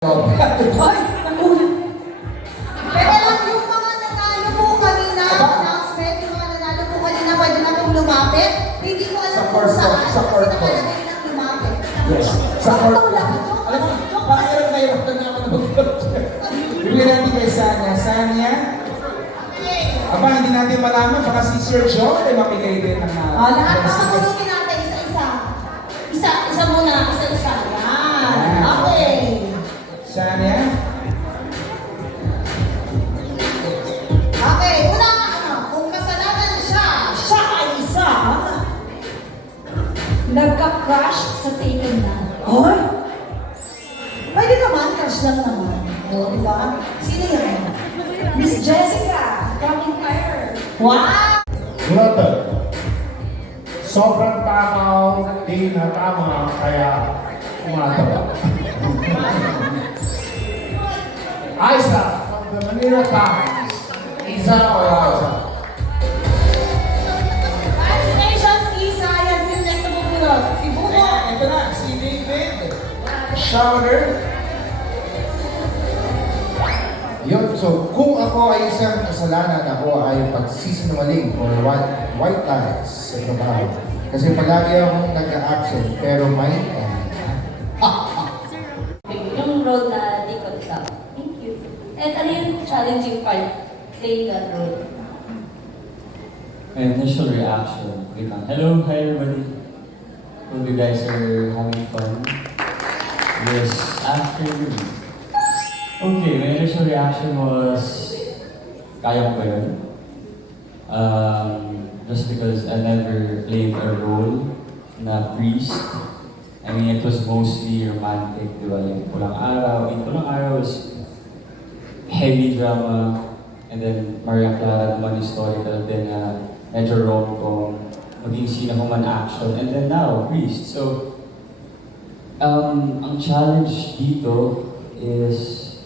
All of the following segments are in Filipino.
Ay, nagulat. Pero lang yung mga nanalo po kanina, announcement, yung mga nanalo po kanina, pwede na pong lumapit. Hindi ko alam kung po, saan. sa court po. Nakalagay lang lumapit. Yes. Sa court. ito? Alam mo, bakit nahirapan na ako ng Bigyan natin kay Sanya. Sanya, aba, hindi natin malaman. Baka si Sir Joe ay mamigay din ng uh, Ah, lahat ng sa Taken na. Hoy! Pwede naman, crush lang naman. O, di ba? Sino yan? Miss Jessica, from Empire. Wow! Brother, sobrang tamaw, di na tama, kaya umataba. Isa, from the Manila Times. Isa o Isa? Shouter. Yun, so kung ako ay isang kasalanan, ako ay pagsisinungaling or white, white lies sa trabaho. Kasi palagi akong nag-absent, pero may Yung role na di ko. Thank you. And ano yung challenging part playing that role? My initial reaction. Hello, hi everybody. Hope you guys are having fun. Yes, afternoon. Okay, my initial reaction was, kaya ko yun? Um, just because I never played a role na priest. I mean, it was mostly romantic, di ba? Like, Pulang Araw. In Pulang Araw was heavy drama. And then Maria Clara naman historical din na medyo rom-com. Maging sino ko man action. And then now, priest. So, um, ang challenge dito is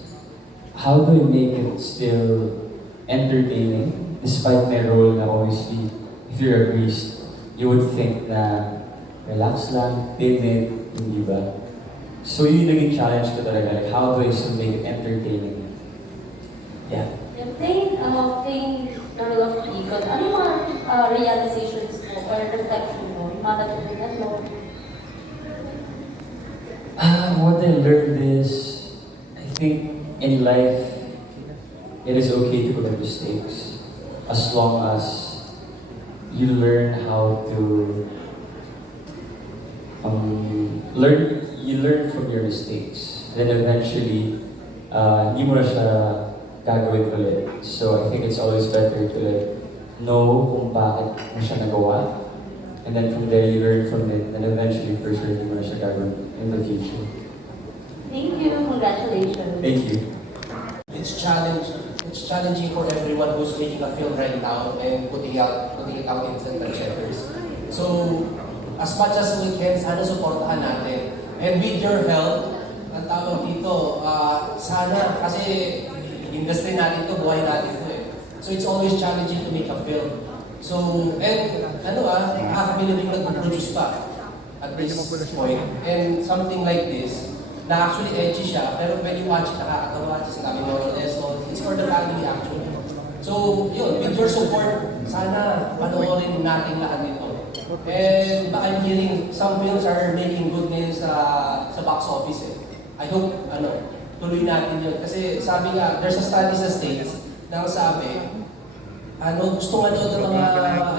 how do I make it still entertaining despite my role na obviously if you're a priest, you would think na relax lang, timid, hindi ba? So yun yung naging challenge ko talaga, like how do I still make it entertaining? Yeah. Yung playing, uh, playing the role of Deacon, ano yung mga uh, realizations mo or reflection mo? Yung mga natutunan? Ah, what I learned is, I think in life, it is okay to make mistakes as long as you learn how to um, learn. You learn from your mistakes, then eventually, uh, hindi mo na. So I think it's always better to like know kung bakit mo siya nagawa, and then from there you learn from it, and eventually for sure mo na siya gagawin in the future. Thank you. Congratulations. Thank you. It's challenge. It's challenging for everyone who's making a film right now and putting out putting it out in Central Centers. So, as much as we can, sana supportahan natin. And with your help, ang tawag dito, ah, sana, kasi industry natin to, buhay natin to eh. So it's always challenging to make a film. So, and ano ah, nakakabilib yung nag-produce pa at this point. And something like this, na actually edgy siya, pero when you watch it, nakakatawa kasi sabi mo, so it's for the family actually. So, yun, with your support, sana panoorin natin lahat nito. And I'm hearing some films are making good names sa sa box office eh. I hope, ano, tuloy natin yun. Kasi sabi nga, there's a study sa States na sabi, ano, gusto nga daw ng mga,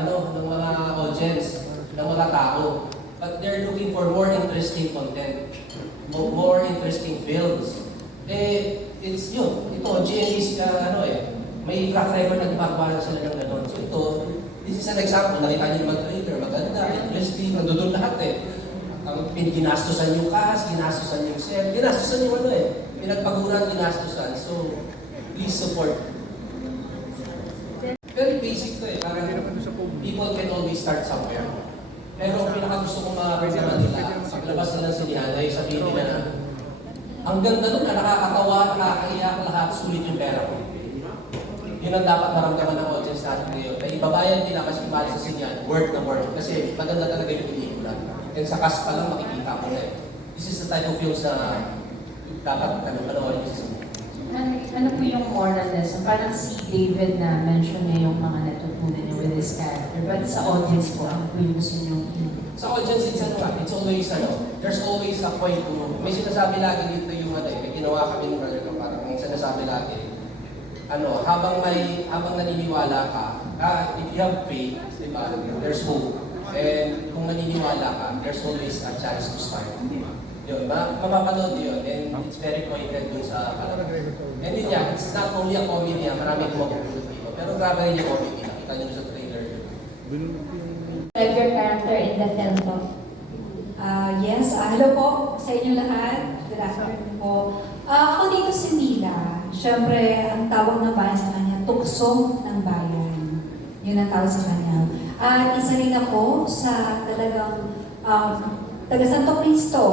ano, ng mga audience, ng mga tao. But they're looking for more interesting content, mo- more interesting films. Eh, it's yun. Ito, GMA's, uh, ano eh, may track record na gumagawa sila ng gano'n. So ito, this is an example. Nakita niyo naman trailer, maganda, interesting, nandun lahat eh. Ang ginastosan yung cast, ginastosan yung set, ginastosan yung ano eh. Pinagpaguran, ginastosan. So, please support. Very basic to eh. Parang people can always start somewhere. Pero ang pinakagusto kong makaramdaman nila, paglabas nila ng sinihan, ay sabihin nila ang ganda nun na nakakatawa, nakakaiyak lahat, sulit yung pera ko. Yun ang dapat maramdaman ng audience natin ngayon. Na ibabayan nila mas ibalik sa sinyan, word na word. Kasi maganda talaga yung pelikula. And sa cast pa lang makikita mo na. This is the type of films na dapat ano, panoorin sa Ano, po yung moral lesson? Parang si David na mention niya yung mga with his character. But sa audience po, ano po yung gusto Sa audience, it's ano it's always ano, there's always a point to, may sinasabi lagi dito yung ano eh, may ginawa kami ni Brother Kang, parang may sinasabi lagi, ano, habang may, habang naniniwala ka, ah, if you have faith, di ba, there's hope. And kung naniniwala ka, there's always a chance to start. Yun, ma mapapanood yun, and it's very pointed dun sa palabas. And yun yan, it's not only a comedy, ah, marami kong mapupulot dito. Pero grabe rin yung comedy, nakita nyo sa Describe your character in the film po. Ah, yes, ah, hello po sa inyo lahat. Good afternoon po. Ah, ako dito si Mila. Siyempre, ang tawag ng bayan sa kanya, tukso ng bayan. Yun ang tawag sa kanya. At isa rin ako sa talagang um, taga Santo Cristo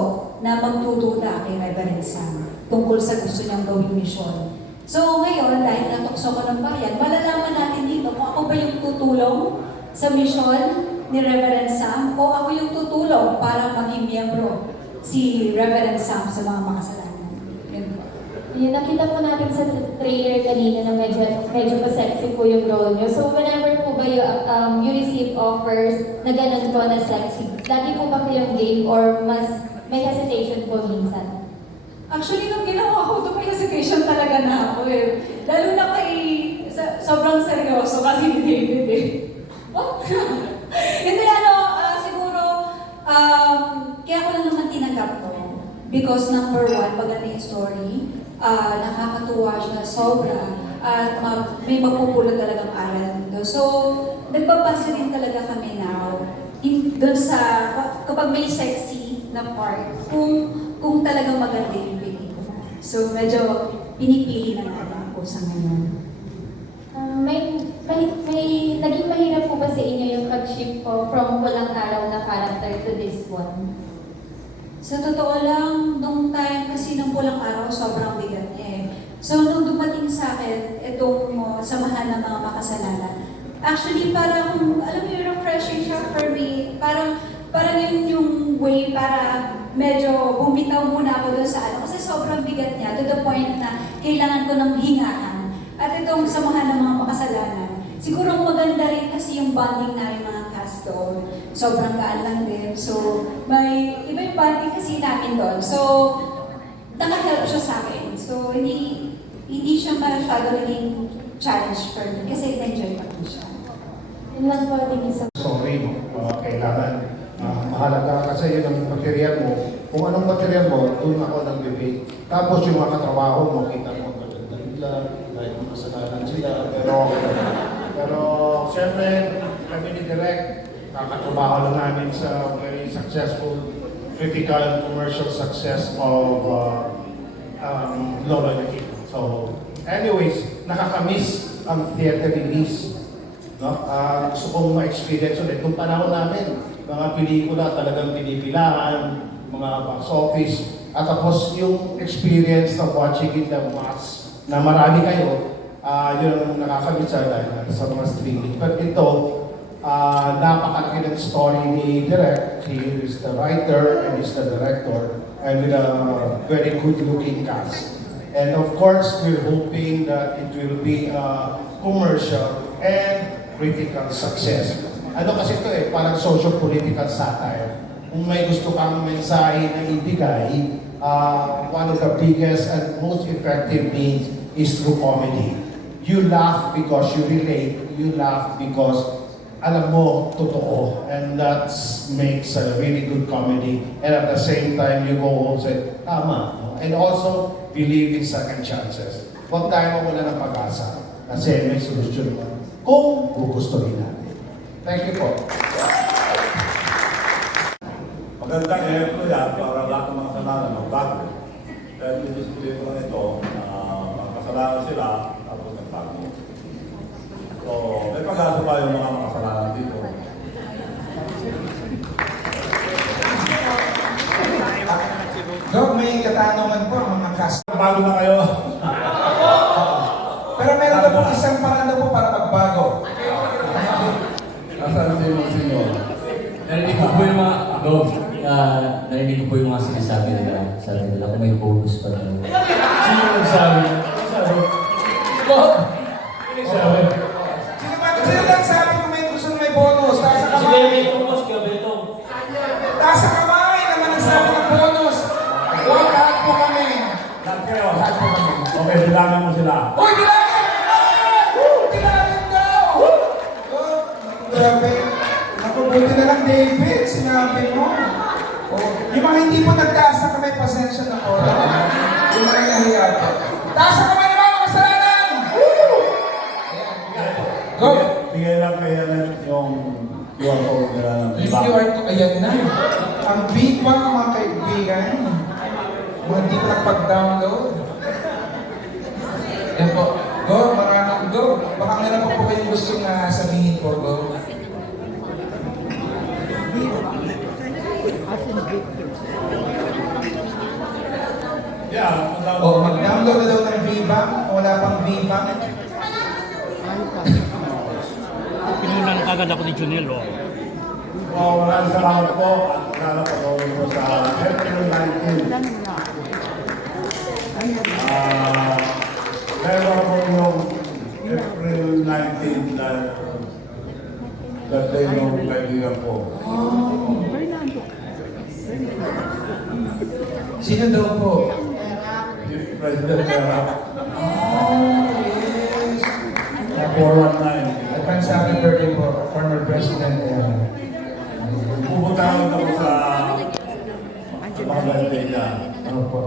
na magdududa kay Reverend Sam tungkol sa gusto niyang gawing misyon. So ngayon, dahil natukso ko ng bayan, malalaman natin dito kung ako ba yung tutulong sa misyon ni Reverend Sam o ako yung tutulong para maging miyembro si Reverend Sam sa mga makasalanan. Yun nakita po natin sa trailer kanina na medyo, medyo pa sexy po yung role nyo. So, whenever po ba you, um, you receive offers na ganun po na sexy, lagi po ba kayong game or mas may hesitation po minsan? Actually, nung ginawa ko ito, may hesitation talaga na ako eh. Lalo na kay, sa, sobrang seryoso kasi ni David eh. What? Hindi, ano, ah, siguro, um, kaya ko lang naman tinanggap to. Because number one, maganda yung story. ah, nakakatuwa siya, sobra. At ma- may magpupulot talagang aral dito. So, nagbabase rin talaga kami now. Doon sa, kapag may sexy na part, kung, kung talagang maganda yung pelikula. So, medyo pinipili na natin po sa ngayon. Um, may, may, may, naging mahirap po sa inyo yung pag-shift po from walang araw na character to this one? Sa totoo lang, nung time kasi ng pulang araw, sobrang bigat niya eh. So, nung dumating sa akin, itong uh, samahan ng mga makasalanan, actually, parang, alam mo yung refreshing siya for me. Parang, parang yun yung way para medyo bumitaw muna ako doon sa ano. Kasi sobrang bigat niya to the point na kailangan ko ng hingaan. At itong samahan ng mga makasalanan, siguro maganda rin kasi yung bonding namin mga cast doon. Sobrang gaan lang din. So, may iba yung bonding kasi namin doon. So, nakahelp siya sa akin. So, hindi hindi siya masyado naging challenge for me kasi na-enjoy ko rin siya. Yun lang po, you so Sorry, no? Uh, kailangan uh, mahalaga kasi yun ang material mo. Kung anong material mo, doon ako nang bibig. Tapos yung mga katrabaho mo, kita mo maganda nila, dahil makasalanan sila. Pero, pero siyempre, kami ni Direk, kakatrabaho lang namin sa very successful critical commercial success of uh, um, Lola the. So, anyways, nakakamiss ang theater release. No? Ah, gusto kong ma-experience ulit. Nung panahon namin, mga pelikula talagang pinipilahan, mga box office, at tapos yung experience of watching in the mass na marami kayo, ah yun ang nakakamiss sa, sa mga streaming. But ito, ah napakalaki ng story ni Direk. He is the writer and he's the director and with a very good-looking cast. And of course, we're hoping that it will be a commercial and critical success. Ano kasi ito eh, parang social-political satire. Kung may gusto kang mensahe na ibigay, uh, one of the biggest and most effective means is through comedy. You laugh because you relate, you laugh because alam mo, totoo. And that makes a really good comedy. And at the same time, you go home and say, tama. And also, believe in second chances. Huwag tayo mawala ng pag-asa. Kasi may solusyon naman. Kung gugustuhin natin. Thank you po. Magandang ehemplo yan para lahat ng mga kasalanan magbago. Dahil yung display ko ito, uh, mga kasalanan sila. So, may pag-asa pa yung mga makasalanan dito. Dok, may katanungan po ang mga cast. Bago na kayo. Pero meron na po isang paraan na po para magbago. Nasaan si Monsignor? Narinig ko po yung mga, no, ah, narinig ko po yung mga sinasabi nila. Sabi nila, kung may bonus pa daw. Sino nagsabi? Uy, bilangin! Bilangin daw! Oh, grabe. Naku, buti na lang, David. Sinabi mo. Oh, yung mga hindi po nagtaas sa kamay, pasensya na po. Yung mga nahiya po. Taas sa kamay naman, mga kasalanan! Go! Bigay lang kayo na yung QR code nila ng Yung. QR ayan na. Ang big one, mga kaibigan. Mga hindi pa nagpag-download. Yan po. Go, maraming go. Baka meron pa po kayong gusto na sabihin po, go. Yeah, O, Oh, mag-download na daw ng. Kung wala pang VBAC. Pinunan kagad ako ni Junel, oh. Oh, maraming salamat po at po po sa April 19. Ah, meron po yung April 19 na birthday ng kaibigan ko. Sino daw po? Si President Serra. Oh, yes. Na 419. Advance happy birthday po, former President. Ayan. Pupunta kami ako sa sa mga birthday niya. Ano po?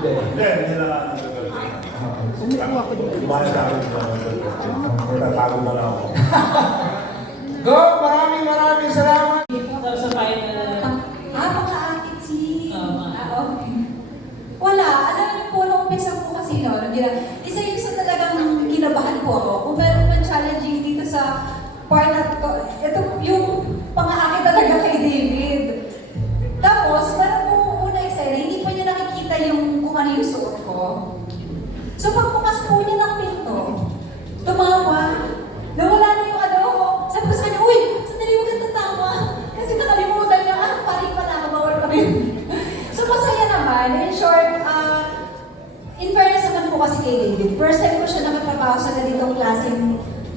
Hindi. Hindi, hindi na lang Na lang ako. Go! Maraming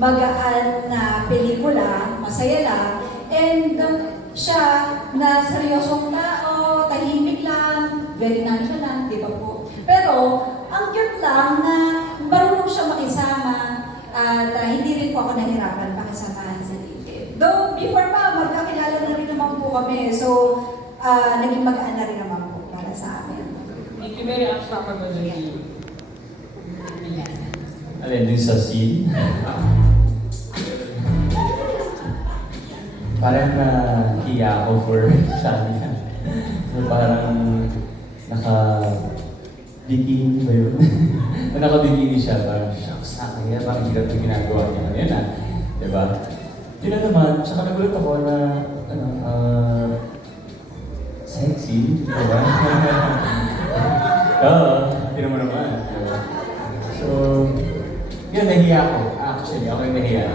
magaan na pelikula, masaya lang. And uh, siya na seryosong tao, tahimik lang, very nonchalant, di ba po? Pero, ang cute lang na marunong siya makisama at uh, hindi rin po ako nahirapan pakisamahan sa David. Though, before pa, magkakilala na rin naman po kami. So, ah, naging magaan na rin naman po para sa amin. Thank you very much, Papa Golden. Alin din sa scene? parang nahiya ako for Shania. So parang naka bikini ba yun? Nung naka-bikini siya, parang shucks, nakaya, parang hirap yung ginagawa niya. Ayun na, di ba? Yun na naman, tsaka nagulat ako na, ano, ah, sexy, di ba? Oo, hindi naman naman, di ba? So, yun, nahiya ako. Actually, ako yung nahiya.